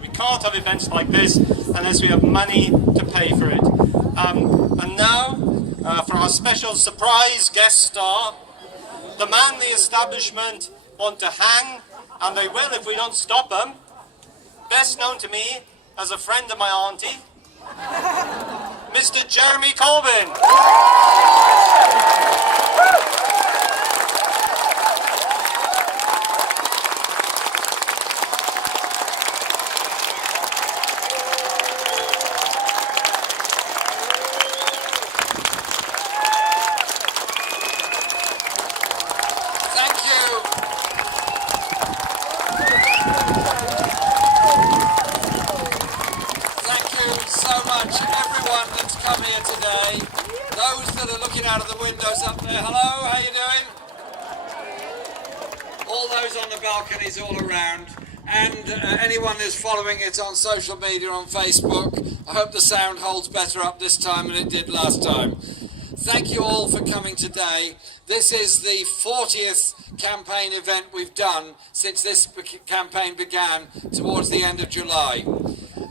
We can't have events like this unless we have money to pay for it. And now, for our special surprise guest star, the man the establishment want to hang, and they will if we don't stop them, best known to me as a friend of my auntie, Mr. Jeremy Corbyn. Everyone that's come here today, those that are looking out of the windows up there, hello, how you doing? All those on the balconies all around, and anyone who's following it on social media, on Facebook, I hope the sound holds better up this time than it did last time. Thank you all for coming today. This is the 40th campaign event we've done since this campaign began towards the end of July.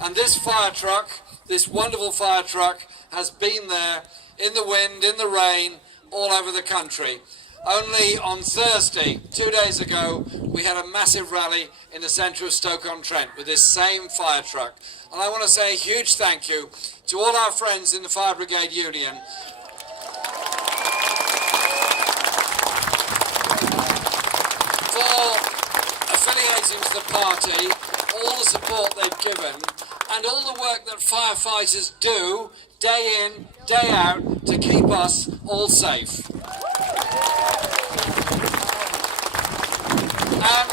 And this fire truck, this wonderful fire truck, has been there in the wind, in the rain, all over the country. Only on Thursday, 2 days ago, we had a massive rally in the centre of Stoke-on-Trent with this same fire truck. And I want to say a huge thank you to all our friends in the Fire Brigade Union for affiliating to the party, all the support they've given, and all the work that firefighters do day in, day out to keep us all safe. And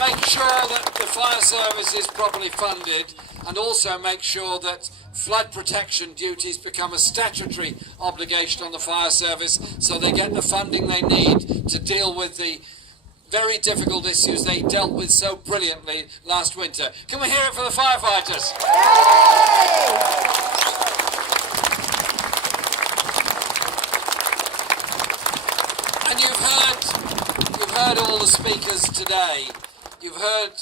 make sure that the fire service is properly funded, and also make sure that flood protection duties become a statutory obligation on the fire service so they get the funding they need to deal with the very difficult issues they dealt with so brilliantly last winter. Can we hear it for the firefighters? And you've heard all the speakers today. You've heard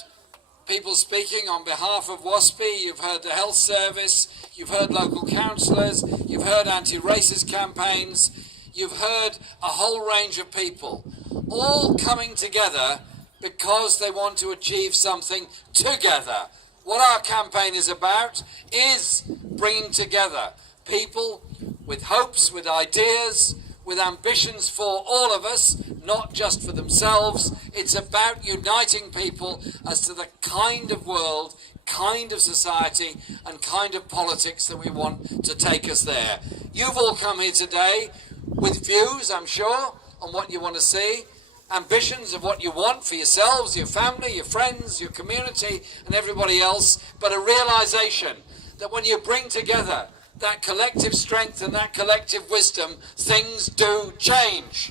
people speaking on behalf of WASPI, you've heard the health service, you've heard local councillors, you've heard anti-racist campaigns, you've heard a whole range of people, all coming together because they want to achieve something together. What our campaign is about is bringing together people with hopes, with ideas, with ambitions for all of us, not just for themselves. It's about uniting people as to the kind of world, kind of society and kind of politics that we want to take us there. You've all come here today with views, I'm sure, on what you want to see, ambitions of what you want for yourselves, your family, your friends, your community and everybody else, but a realization that when you bring together that collective strength and that collective wisdom, things do change.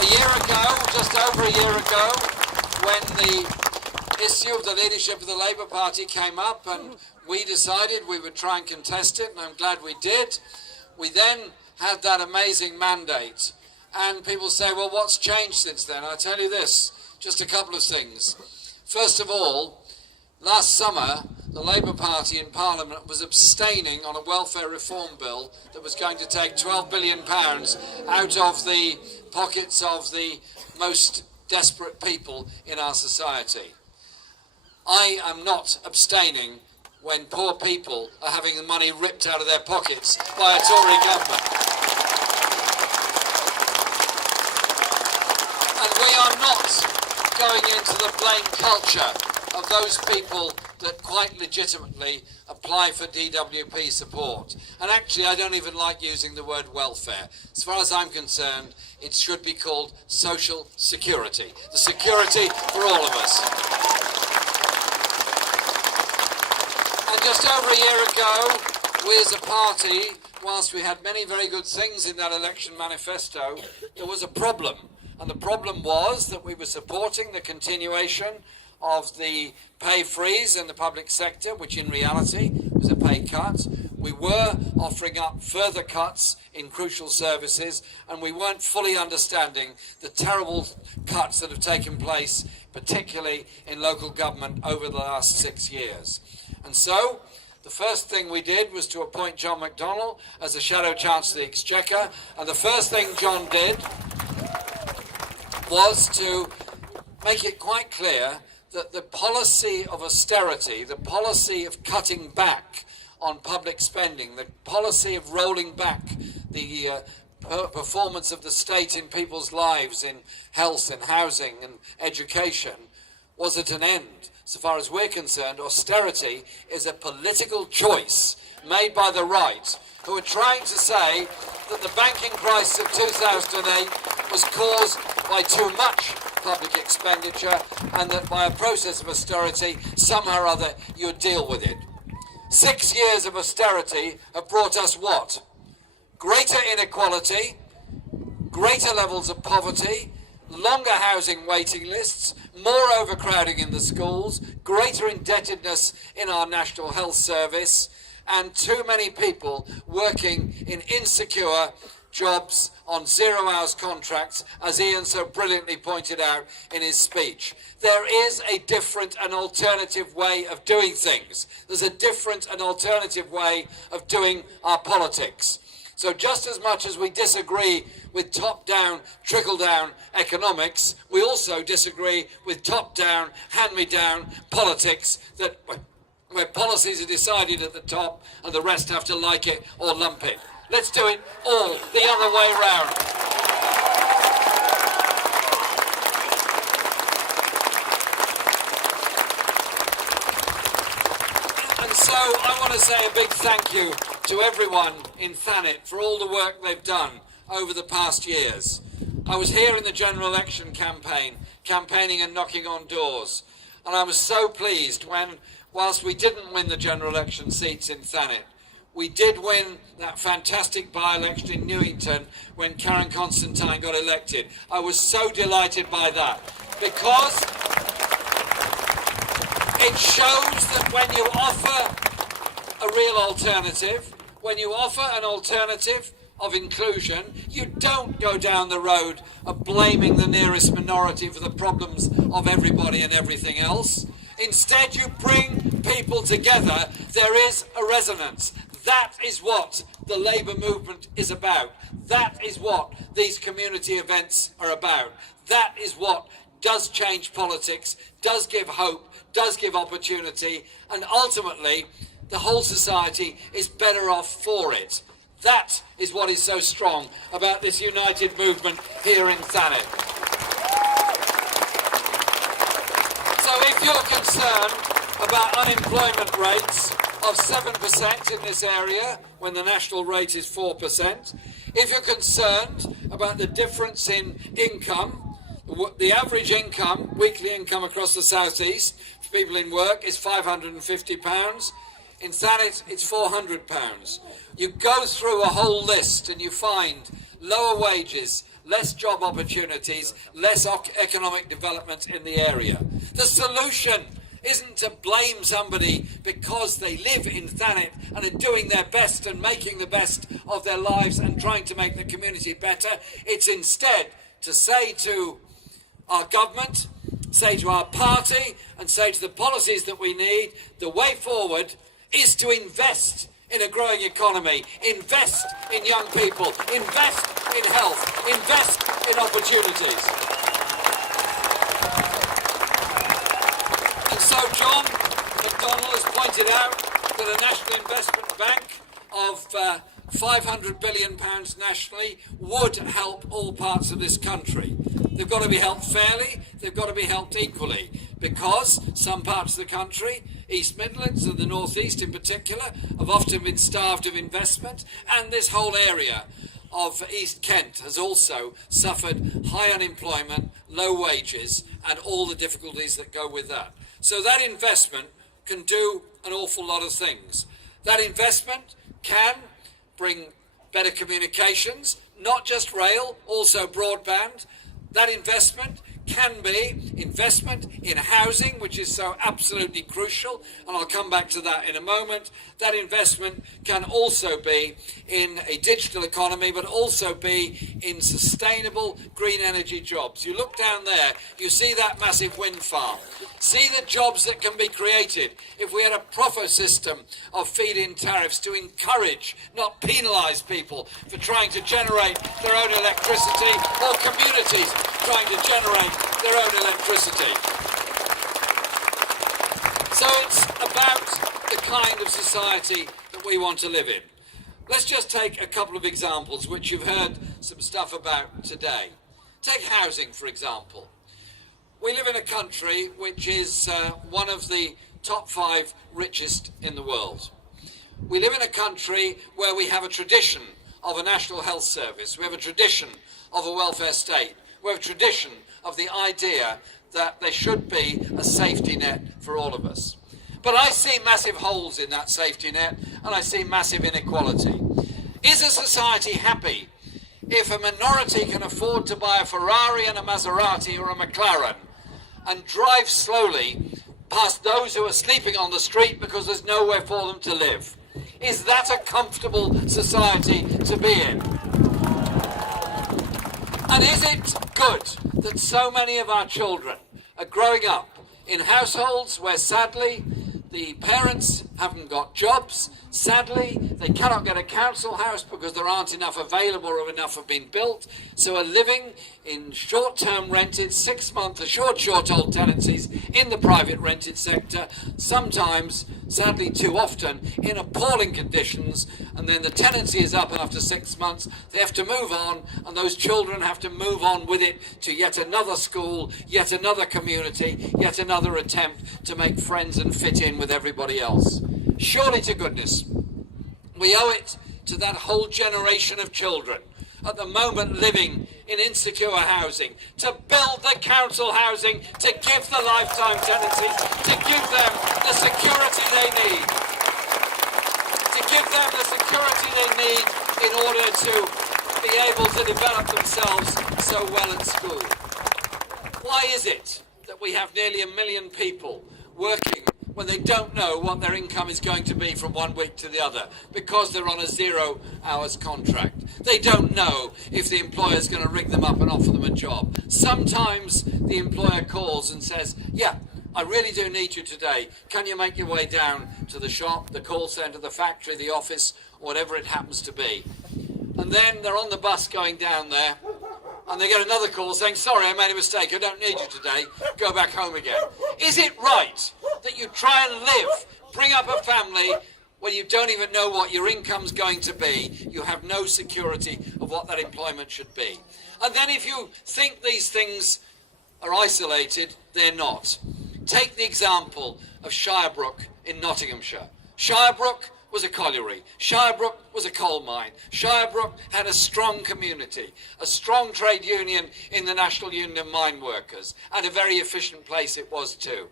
A year ago, just over a year ago, when the issue of the leadership of the Labour Party came up and we decided we would try and contest it, and I'm glad we did, we then had that amazing mandate. And people say, well, what's changed since then? I'll tell you this, just a couple of things. First of all, last summer, the Labour Party in Parliament was abstaining on a welfare reform bill that was going to take £12 billion out of the pockets of the most desperate people in our society. I am not abstaining when poor people are having the money ripped out of their pockets by a Tory government. And we are not going into the blame culture of those people that quite legitimately apply for DWP support. And actually, I don't even like using the word welfare. As far as I'm concerned, it should be called social security. The security for all of us. And just over a year ago, we as a party, whilst we had many very good things in that election manifesto, there was a problem. And the problem was that we were supporting the continuation of the pay freeze in the public sector, which in reality was a pay cut. We were offering up further cuts in crucial services, and we weren't fully understanding the terrible cuts that have taken place, particularly in local government over the last 6 years. And so, the first thing we did was to appoint John McDonnell as the Shadow Chancellor of the Exchequer, and the first thing John did was to make it quite clear that the policy of austerity, the policy of cutting back on public spending, the policy of rolling back the performance of the state in people's lives in health and housing and education was at an end. So far as we're concerned, austerity is a political choice made by the right, who are trying to say that the banking crisis of 2008 was caused by too much public expenditure, and that by a process of austerity, somehow or other, you deal with it. 6 years of austerity have brought us what? Greater inequality, greater levels of poverty, longer housing waiting lists, more overcrowding in the schools, greater indebtedness in our National Health Service, and too many people working in insecure jobs on 0 hours contracts, as Ian so brilliantly pointed out in his speech. There is a different and alternative way of doing things. There's a different and alternative way of doing our politics. So just as much as we disagree with top-down, trickle-down economics, we also disagree with top-down, hand-me-down politics that where policies are decided at the top and the rest have to like it or lump it. Let's do it all the other way round. And so I want to say a big thank you to everyone in Thanet for all the work they've done over the past years. I was here in the general election campaigning and knocking on doors. And I was so pleased when, whilst we didn't win the general election seats in Thanet, we did win that fantastic by-election in Newington when Karen Constantine got elected. I was so delighted by that, because it shows that when you offer a real alternative, when you offer an alternative of inclusion, you don't go down the road of blaming the nearest minority for the problems of everybody and everything else. Instead, you bring people together. There is a resonance. That is what the Labour movement is about. That is what these community events are about. That is what does change politics, does give hope, does give opportunity, and ultimately the whole society is better off for it. That is what is so strong about this united movement here in Thanet. So if you're concerned about unemployment rates of 7% in this area, when the national rate is 4%, if you're concerned about the difference in income, the average income, weekly income across the South East for people in work is £550. In Thanet, it's £400. You go through a whole list and you find lower wages, less job opportunities, less economic development in the area. The solution isn't to blame somebody because they live in Thanet and are doing their best and making the best of their lives and trying to make the community better. It's instead to say to our government, say to our party, and say to the policies that we need, the way forward is to invest in a growing economy, invest in young people, invest in health, invest in opportunities. And so John McDonnell has pointed out that a National Investment Bank of £500 billion nationally would help all parts of this country. They've got to be helped fairly, they've got to be helped equally, because some parts of the country, East Midlands and the North East in particular, have often been starved of investment, and this whole area of East Kent has also suffered high unemployment, low wages, and all the difficulties that go with that. So that investment can do an awful lot of things. That investment can bring better communications, not just rail, also broadband. That investment can be investment in housing, which is so absolutely crucial, and I'll come back to that in a moment. That investment can also be in a digital economy, but also be in sustainable green energy jobs. You look down there, you see that massive wind farm. See the jobs that can be created if we had a proper system of feed-in tariffs to encourage, not penalise people for trying to generate their own electricity, or communities trying to generate their own electricity. So it's about the kind of society that we want to live in. Let's just take a couple of examples which you've heard some stuff about today. Take housing, for example. We live in a country which is one of the top 5 richest in the world. We live in a country where we have a tradition of a national health service. We have a tradition of a welfare state. We have a tradition of the idea that there should be a safety net for all of us. But I see massive holes in that safety net, and I see massive inequality. Is a society happy if a minority can afford to buy a Ferrari and a Maserati or a McLaren and drive slowly past those who are sleeping on the street because there's nowhere for them to live? Is that a comfortable society to be in? And is it good that so many of our children are growing up in households where sadly the parents haven't got jobs, sadly they cannot get a council house because there aren't enough available or enough have been built, so are living in short-term rented, 6-month or short-old tenancies in the private rented sector, sometimes, sadly too often, in appalling conditions, and then the tenancy is up after 6 months, they have to move on, and those children have to move on with it to yet another school, yet another community, yet another attempt to make friends and fit in with everybody else. Surely to goodness, we owe it to that whole generation of children at the moment living in insecure housing to build the council housing, to give the lifetime tenancies, to give them the security they need, in order to be able to develop themselves so well at school. Why is it that we have nearly 1 million people working when they don't know what their income is going to be from one week to the other because they're on a 0 hours contract? They don't know if the employer is going to rig them up and offer them a job. Sometimes the employer calls and says, yeah, I really do need you today. Can you make your way down to the shop, the call centre, the factory, the office, whatever it happens to be? And then they're on the bus going down there, and they get another call saying, sorry, I made a mistake, I don't need you today, go back home again. Is it right that you try and live, bring up a family, when you don't even know what your income's going to be? You have no security of what that employment should be. And then if you think these things are isolated, they're not. Take the example of Shirebrook in Nottinghamshire. Shirebrook was a colliery. Shirebrook was a coal mine. Shirebrook had a strong community, a strong trade union in the National Union of Mine Workers, and a very efficient place it was too.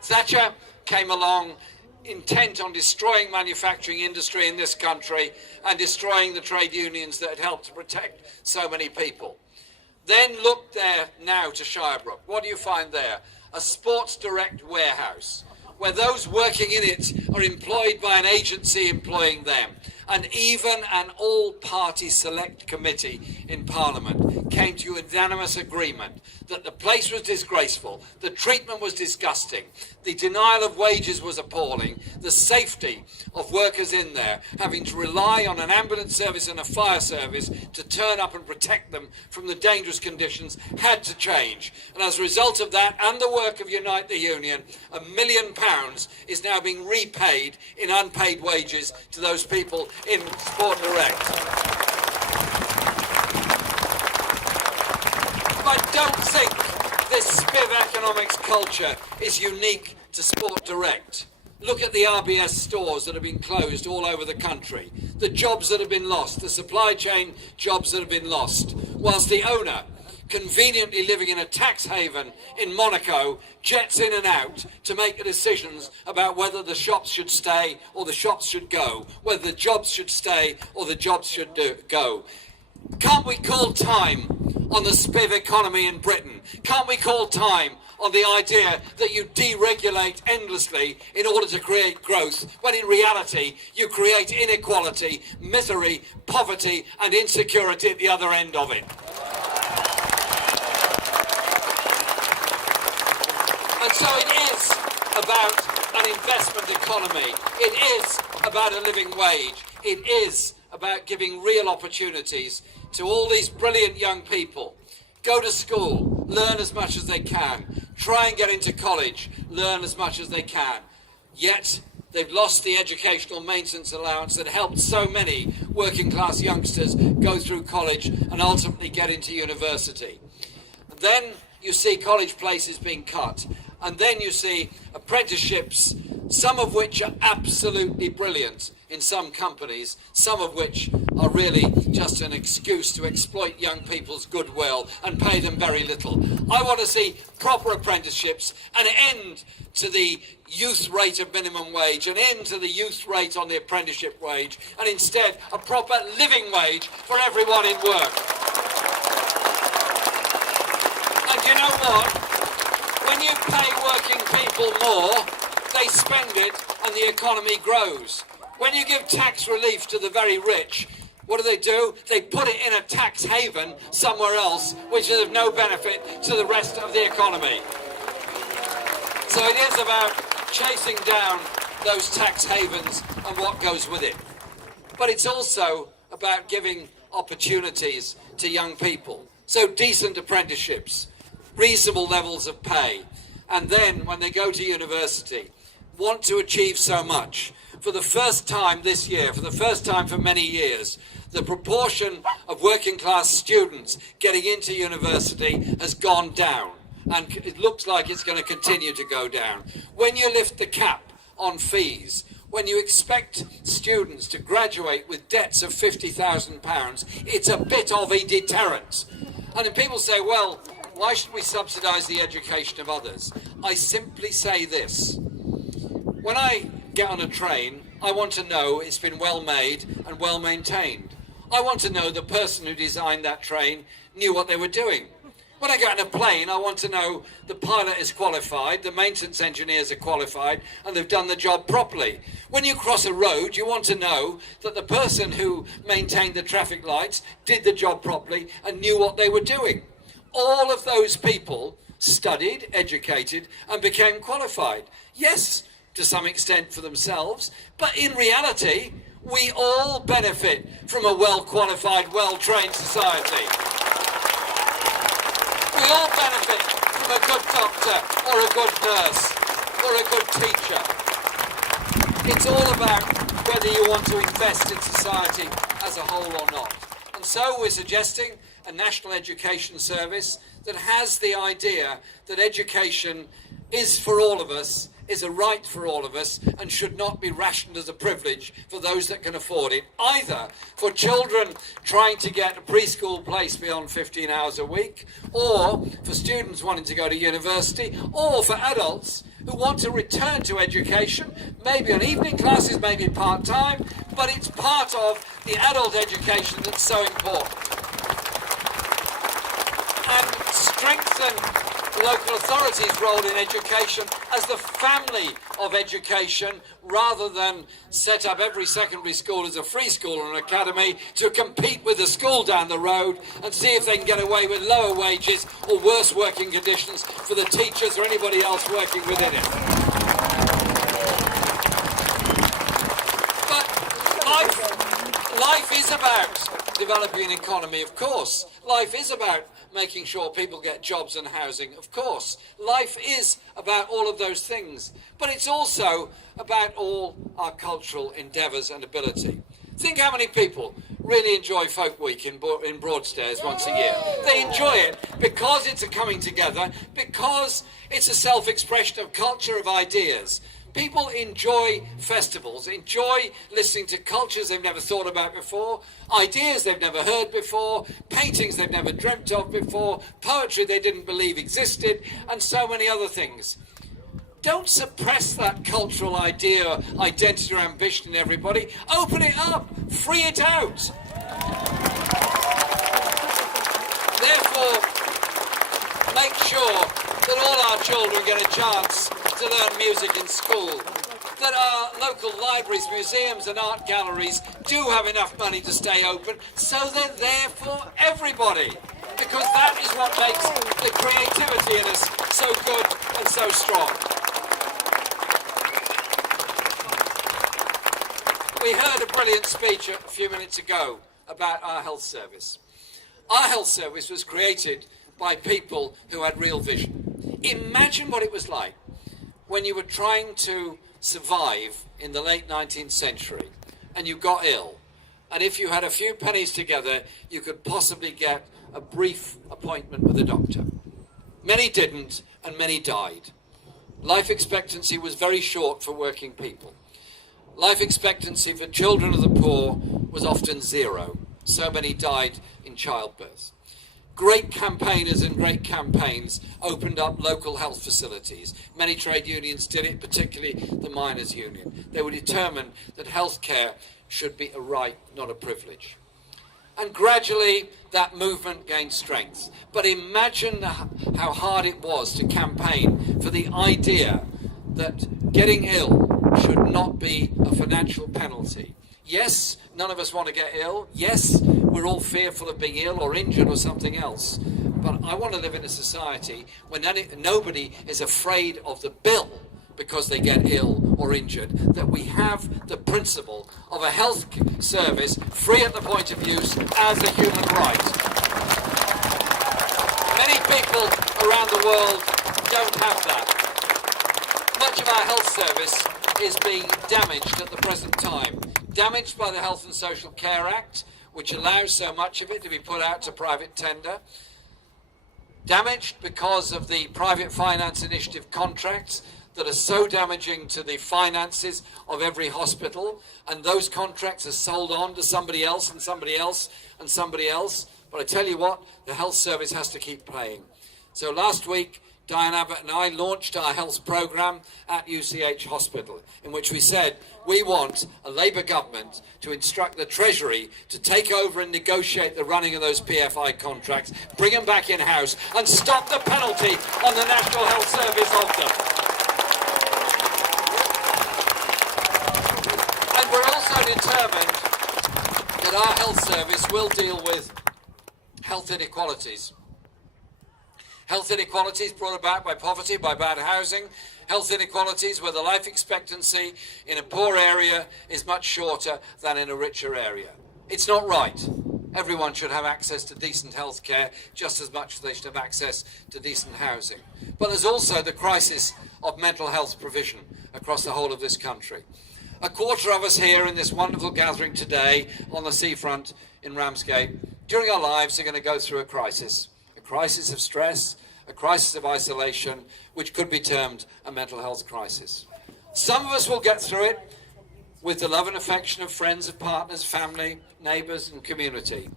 Thatcher came along intent on destroying manufacturing industry in this country and destroying the trade unions that had helped to protect so many people. Then look there now to Shirebrook. What do you find there? A Sports Direct warehouse, where those working in it are employed by an agency employing them. And even an all-party select committee in Parliament came to unanimous agreement that the place was disgraceful, the treatment was disgusting, the denial of wages was appalling, the safety of workers in there having to rely on an ambulance service and a fire service to turn up and protect them from the dangerous conditions had to change. And as a result of that and the work of Unite the Union, £1 million is now being repaid in unpaid wages to those people in Sport Direct. But don't think this spiv economics culture is unique to Sport Direct. Look at the RBS stores that have been closed all over the country, the jobs that have been lost, the supply chain jobs that have been lost, whilst the owner, conveniently living in a tax haven in Monaco, jets in and out to make the decisions about whether the shops should stay or the shops should go, whether the jobs should stay or the jobs should go. Can't we call time on the spiv economy in Britain? Can't we call time on the idea that you deregulate endlessly in order to create growth, when in reality you create inequality, misery, poverty and insecurity at the other end of it? And so it is about an investment economy. It is about a living wage. It is about giving real opportunities to all these brilliant young people. Go to school, learn as much as they can, try and get into college, learn as much as they can. Yet they've lost the educational maintenance allowance that helped so many working class youngsters go through college and ultimately get into university. And then you see college places being cut, and then you see apprenticeships, some of which are absolutely brilliant in some companies, some of which are really just an excuse to exploit young people's goodwill and pay them very little. I want to see proper apprenticeships, an end to the youth rate of minimum wage, an end to the youth rate on the apprenticeship wage, and instead a proper living wage for everyone in work. And you know what? When you pay working people more, they spend it and the economy grows. When you give tax relief to the very rich, what do? They put it in a tax haven somewhere else, which is of no benefit to the rest of the economy. So it is about chasing down those tax havens and what goes with it. But it's also about giving opportunities to young people. So decent apprenticeships, reasonable levels of pay, and then when they go to university, want to achieve so much. For the first time this year, for the first time for many years, the proportion of working class students getting into university has gone down, and it looks like it's going to continue to go down. When you lift the cap on fees, when you expect students to graduate with debts of £50,000, it's a bit of a deterrent. And then people say, well, why should we subsidise the education of others? I simply say this. When I get on a train, I want to know it's been well made and well maintained. I want to know the person who designed that train knew what they were doing. When I get on a plane, I want to know the pilot is qualified, the maintenance engineers are qualified, and they've done the job properly. When you cross a road, you want to know that the person who maintained the traffic lights did the job properly and knew what they were doing. All of those people studied, educated, and became qualified. Yes, to some extent for themselves, but in reality, we all benefit from a well-qualified, well-trained society. We all benefit from a good doctor, or a good nurse, or a good teacher. It's all about whether you want to invest in society as a whole or not. And so we're suggesting a national education service that has the idea that education is for all of us, is a right for all of us, and should not be rationed as a privilege for those that can afford it, either for children trying to get a preschool place beyond 15 hours a week, or for students wanting to go to university, or for adults who want to return to education, maybe on evening classes, maybe part-time, but it's part of the adult education that's so important. And strengthen local authorities' role in education as the family of education, rather than set up every secondary school as a free school or an academy to compete with the school down the road and see if they can get away with lower wages or worse working conditions for the teachers or anybody else working within it. But life is about developing an economy, of course. Life is about making sure people get jobs and housing, of course. Life is about all of those things, but it's also about all our cultural endeavours and ability. Think how many people really enjoy Folk Week in Broadstairs once a year. They enjoy it because it's a coming together, because it's a self-expression of culture, of ideas. People enjoy festivals, enjoy listening to cultures they've never thought about before, ideas they've never heard before, paintings they've never dreamt of before, poetry they didn't believe existed, and so many other things. Don't suppress that cultural idea, identity or ambition in everybody. Open it up, free it out. Therefore, sure that all our children get a chance to learn music in school, that our local libraries, museums and art galleries do have enough money to stay open, so they're there for everybody, because that is what makes the creativity in us so good and so strong. We heard a brilliant speech a few minutes ago about our health service. Our health service was created by people who had real vision. Imagine what it was like when you were trying to survive in the late 19th century and you got ill, and if you had a few pennies together you could possibly get a brief appointment with a doctor. Many didn't, and many died. Life expectancy was very short for working people. Life expectancy for children of the poor was often 0. So many died in childbirth. Great campaigners and great campaigns opened up local health facilities. Many trade unions did it, particularly the miners' union. They were determined that healthcare should be a right, not a privilege. And gradually that movement gained strength. But imagine how hard it was to campaign for the idea that getting ill should not be a financial penalty. Yes, none of us want to get ill. Yes, we're all fearful of being ill or injured or something else. But I want to live in a society where nobody is afraid of the bill because they get ill or injured, that we have the principle of a health service free at the point of use as a human right. Many people around the world don't have that. Much of our health service is being damaged at the present time. Damaged by the Health and Social Care Act, which allows so much of it to be put out to private tender. Damaged because of the private finance initiative contracts that are so damaging to the finances of every hospital, and those contracts are sold on to somebody else and somebody else and somebody else. But I tell you what, the health service has to keep playing. So last week, Diane Abbott and I launched our health programme at UCH Hospital, in which we said we want a Labour government to instruct the Treasury to take over and negotiate the running of those PFI contracts, bring them back in-house and stop the penalty on the National Health Service of them. And we're also determined that our health service will deal with health inequalities. Health inequalities brought about by poverty, by bad housing. Health inequalities where the life expectancy in a poor area is much shorter than in a richer area. It's not right. Everyone should have access to decent health care just as much as they should have access to decent housing. But there's also the crisis of mental health provision across the whole of this country. A quarter of us here in this wonderful gathering today on the seafront in Ramsgate, during our lives are going to go through a crisis of stress, a crisis of isolation, which could be termed a mental health crisis. Some of us will get through it with the love and affection of friends, of partners, family, neighbours and community.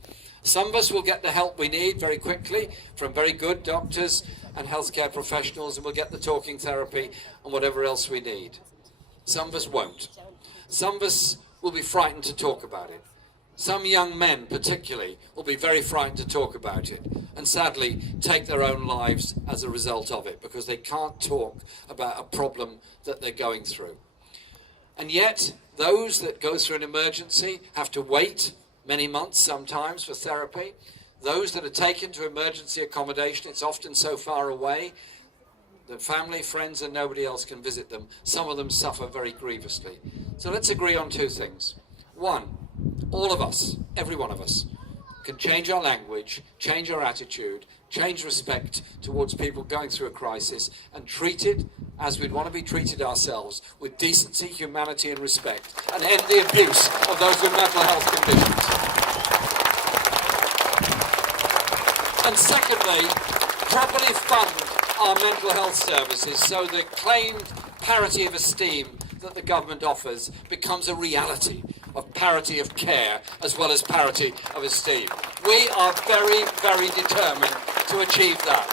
Some of us will get the help we need very quickly from very good doctors and healthcare professionals, and we'll get the talking therapy and whatever else we need. Some of us won't. Some of us will be frightened to talk about it. Some young men particularly will be very frightened to talk about it and sadly take their own lives as a result of it because they can't talk about a problem that they're going through. And yet those that go through an emergency have to wait many months sometimes for therapy. Those that are taken to emergency accommodation, it's often so far away that family, friends and nobody else can visit them. Some of them suffer very grievously. So let's agree on two things. One, all of us, every one of us, can change our language, change our attitude, change respect towards people going through a crisis and treat it as we'd want to be treated ourselves, with decency, humanity and respect, and end the abuse of those with mental health conditions. And secondly, properly fund our mental health services so the claimed parity of esteem that the government offers becomes a reality of parity of care as well as parity of esteem. We are very, very determined to achieve that.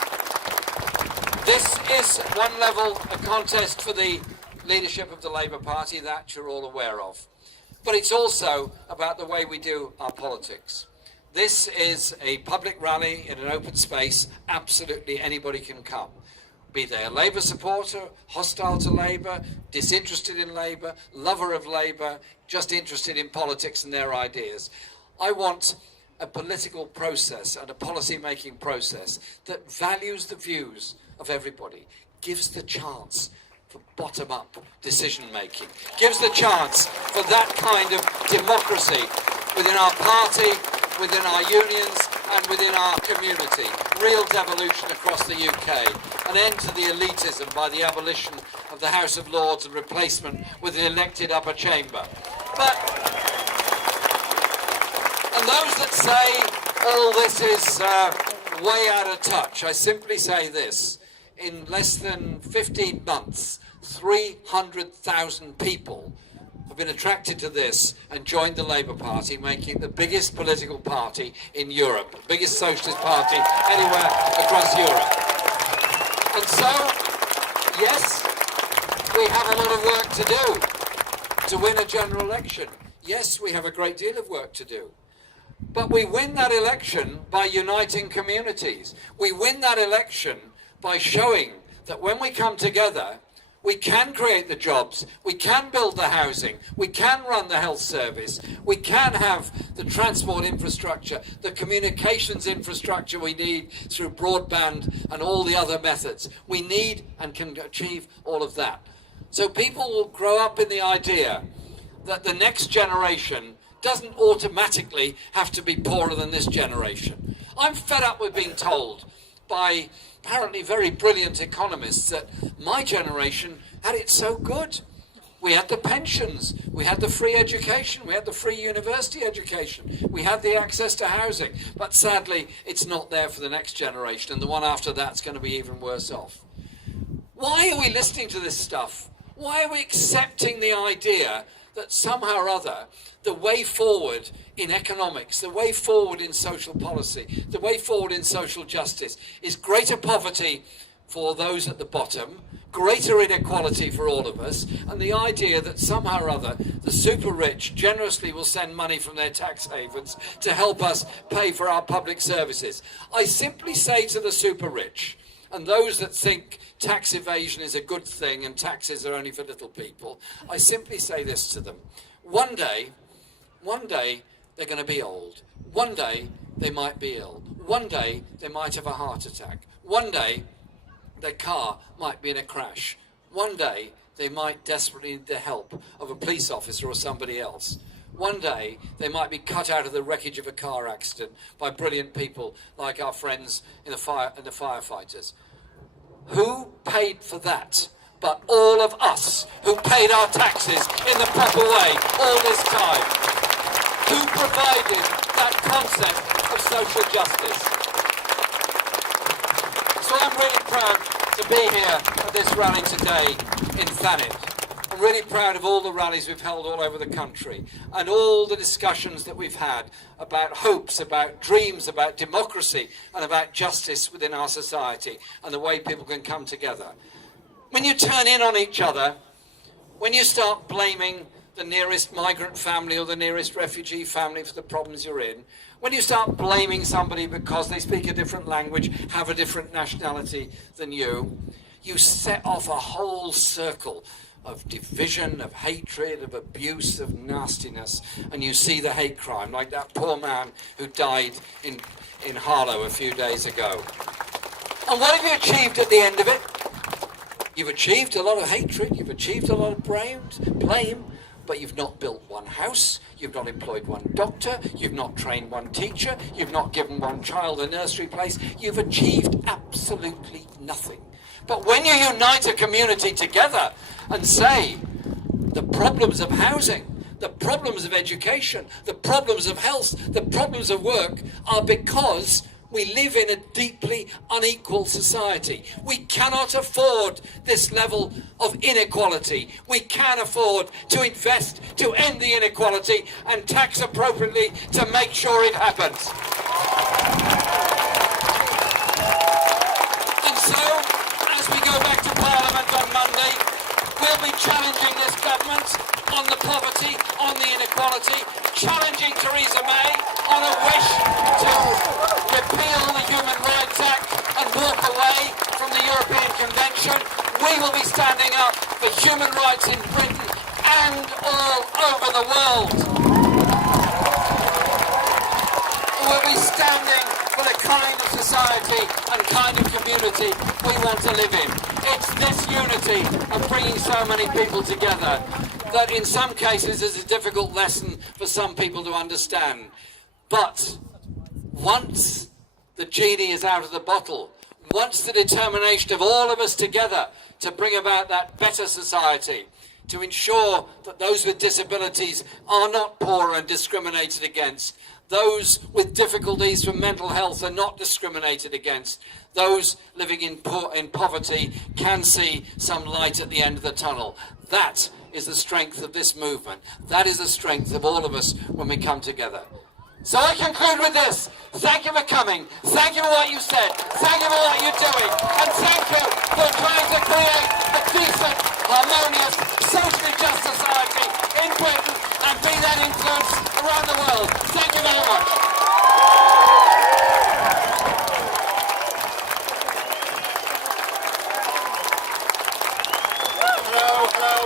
This is, at one level, a contest for the leadership of the Labour Party, that you're all aware of. But it's also about the way we do our politics. This is a public rally in an open space. Absolutely anybody can come. Be they a Labour supporter, hostile to Labour, disinterested in Labour, lover of Labour, just interested in politics and their ideas. I want a political process and a policy-making process that values the views of everybody, gives the chance for bottom-up decision-making, gives the chance for that kind of democracy within our party, within our unions and within our community. Real devolution across the UK. An end to the elitism by the abolition of the House of Lords and replacement with an elected upper chamber. And those that say all this is way out of touch, I simply say this. In less than 15 months, 300,000 people have been attracted to this and joined the Labour Party, making it the biggest political party in Europe, the biggest socialist party anywhere across Europe. And so, yes, we have a lot of work to do to win a general election. Yes, we have a great deal of work to do. But we win that election by uniting communities. We win that election by showing that when we come together, we can create the jobs, we can build the housing, we can run the health service, we can have the transport infrastructure, the communications infrastructure we need through broadband and all the other methods. We need and can achieve all of that. So people will grow up in the idea that the next generation doesn't automatically have to be poorer than this generation. I'm fed up with being told by apparently very brilliant economists that my generation had it so good. We had the pensions, we had the free education, we had the free university education, we had the access to housing, but sadly it's not there for the next generation, and the one after that's going to be even worse off. Why are we listening to this stuff? Why are we accepting the idea that somehow or other the way forward in economics, the way forward in social policy, the way forward in social justice is greater poverty for those at the bottom, greater inequality for all of us, and the idea that somehow or other the super rich generously will send money from their tax havens to help us pay for our public services? I simply say to the super rich, and those that think tax evasion is a good thing and taxes are only for little people, I simply say this to them. One day, they're going to be old. One day, they might be ill. One day, they might have a heart attack. One day, their car might be in a crash. One day, they might desperately need the help of a police officer or somebody else. One day, they might be cut out of the wreckage of a car accident by brilliant people like our friends in the firefighters. Who paid for that? But all of us who paid our taxes in the proper way all this time. Who provided that concept of social justice? So I'm really proud to be here at this rally today in Thanet. I'm really proud of all the rallies we've held all over the country and all the discussions that we've had about hopes, about dreams, about democracy and about justice within our society and the way people can come together. When you turn in on each other, when you start blaming the nearest migrant family or the nearest refugee family for the problems you're in, when you start blaming somebody because they speak a different language, have a different nationality than you, you set off a whole circle of division, of hatred, of abuse, of nastiness, and you see the hate crime, like that poor man who died in Harlow a few days ago. And what have you achieved at the end of it? You've achieved a lot of hatred, you've achieved a lot of blame, but you've not built one house, you've not employed one doctor, you've not trained one teacher, you've not given one child a nursery place, you've achieved absolutely nothing. But when you unite a community together and say the problems of housing, the problems of education, the problems of health, the problems of work are because we live in a deeply unequal society. We cannot afford this level of inequality. We can afford to invest to end the inequality and tax appropriately to make sure it happens. And so, as we go back to Parliament on Monday, we'll be challenging this government on the poverty, on the inequality, challenging Theresa May on a wish We will be standing up for human rights in Britain and all over the world. We'll be standing for the kind of society and kind of community we want to live in. It's this unity of bringing so many people together that in some cases is a difficult lesson for some people to understand. But once the genie is out of the bottle, once the determination of all of us together to bring about that better society, to ensure that those with disabilities are not poor and discriminated against, those with difficulties from mental health are not discriminated against, those living in poverty can see some light at the end of the tunnel. That is the strength of this movement. That is the strength of all of us when we come together. So I conclude with this. Thank you for coming. Thank you for what you said. Thank you for what you're doing. And thank you for trying to create a decent, harmonious, socially just society in Britain and be that influence around the world. Thank you very much. Hello.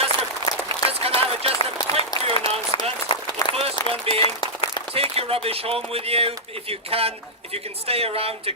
Just going to have just a quick few announcements. The first one being, take your rubbish home with you if you can stay around to